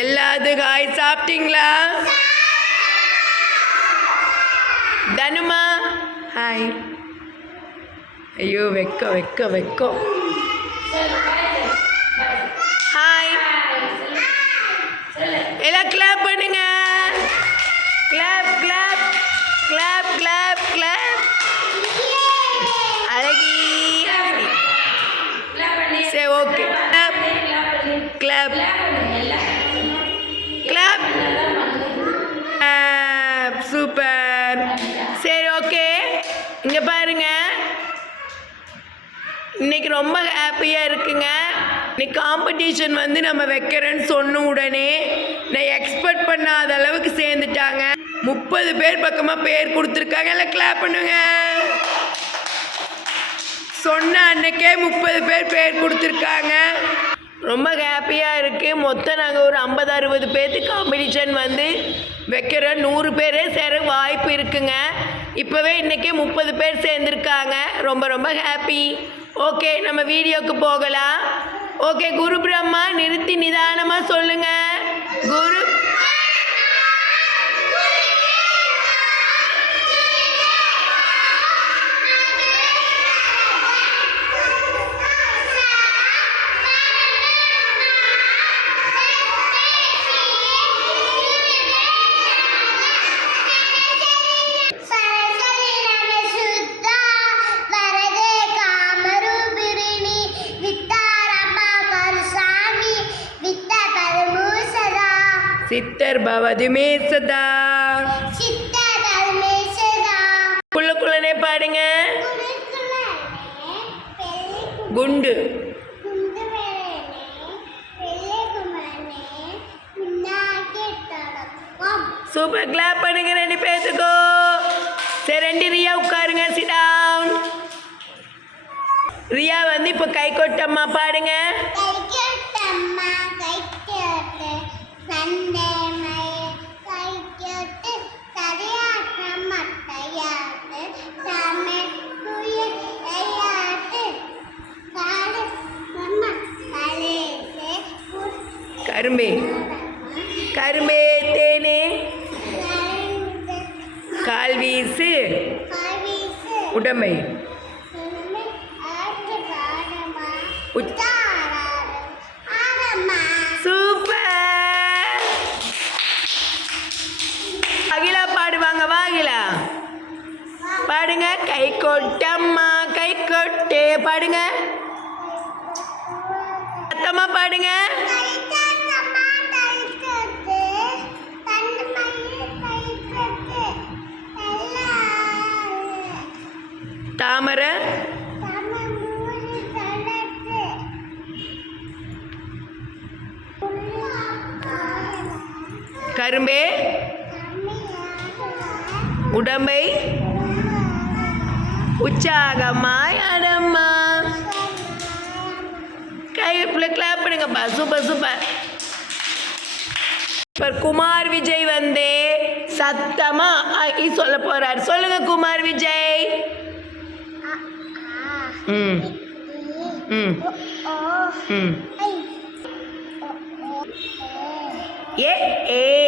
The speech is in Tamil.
எல்லாத்துக்கும் ஹாய். சாப்பிட்டீங்களா? தனுமா ஹாய். ஐயோ வெக்கம் வெக்கம் வெக்கம். ஹாய். எல்லாம் கிளாப் பண்ணுங்க. Clap clap clap clap clap. அழகி அழகி. சரி okay. Clap clap clap. Super. சரி ஓகே. இங்கே பாருங்க, இன்னைக்கு ரொம்ப ஹாப்பியாக இருக்குங்க. இன்னைக்கு காம்படிஷன் வந்து நம்ம வைக்கிறேன்னு சொன்ன உடனே நான் எக்ஸ்பெக்ட் பண்ணாத அளவுக்கு சேர்ந்துட்டாங்க. 30 பேர் பக்கமாக பேர் கொடுத்துருக்காங்க. எல்லாம் கிளாப் பண்ணுங்க. சொன்ன அன்னைக்கே 30 பேர் கொடுத்துருக்காங்க. ரொம்ப ஹாப்பியாக இருக்குது. மொத்தம் நாங்கள் ஒரு 50-60 பேர்த்துக்கு காம்படிஷன் வந்து வைக்கிறோம். 100 பேரே சேர வாய்ப்பு இருக்குங்க. இப்போவே இன்றைக்கே 30 பேர் சேர்ந்துருக்காங்க. ரொம்ப ரொம்ப ஹாப்பி. ஓகே, நம்ம வீடியோவுக்கு போகலாம். ஓகே, குரு பிரம்மா நிறுத்தி நிதானமாக சொல்லுங்கள். குரு சித்தர் பவதுமே சதா. குள்ளக்குள்ளனே பாடுங்க. குண்டு சூப்பர். கிளாப் பண்ணுங்க 2 பேத்துக்கோ. சரி 2 ரியா உட்காருங்க. Sit down. ரியா வந்து இப்போ கை கொட்டம்மா பாடுங்க. கரும்பே கரும்பே தேனே கால் வீசு உடமை சூப்பர். அகிலா பாடுவாங்க. வா அகிலா பாடுங்க. கை கொட்டம்மா கை கொட்டே பாடுங்க. சத்தமா பாடுங்க. தாமரை கரும்பே உடம்பை உற்சாகமாய் அடம்மா. கைப்பில் கிளாப் பண்ணுங்கப்பா. Super super. இப்போ குமார் விஜய் வந்து சத்தமா சொல்ல போறார். சொல்லுங்க குமார் விஜய். ம் ம் ம் ஏ ஏ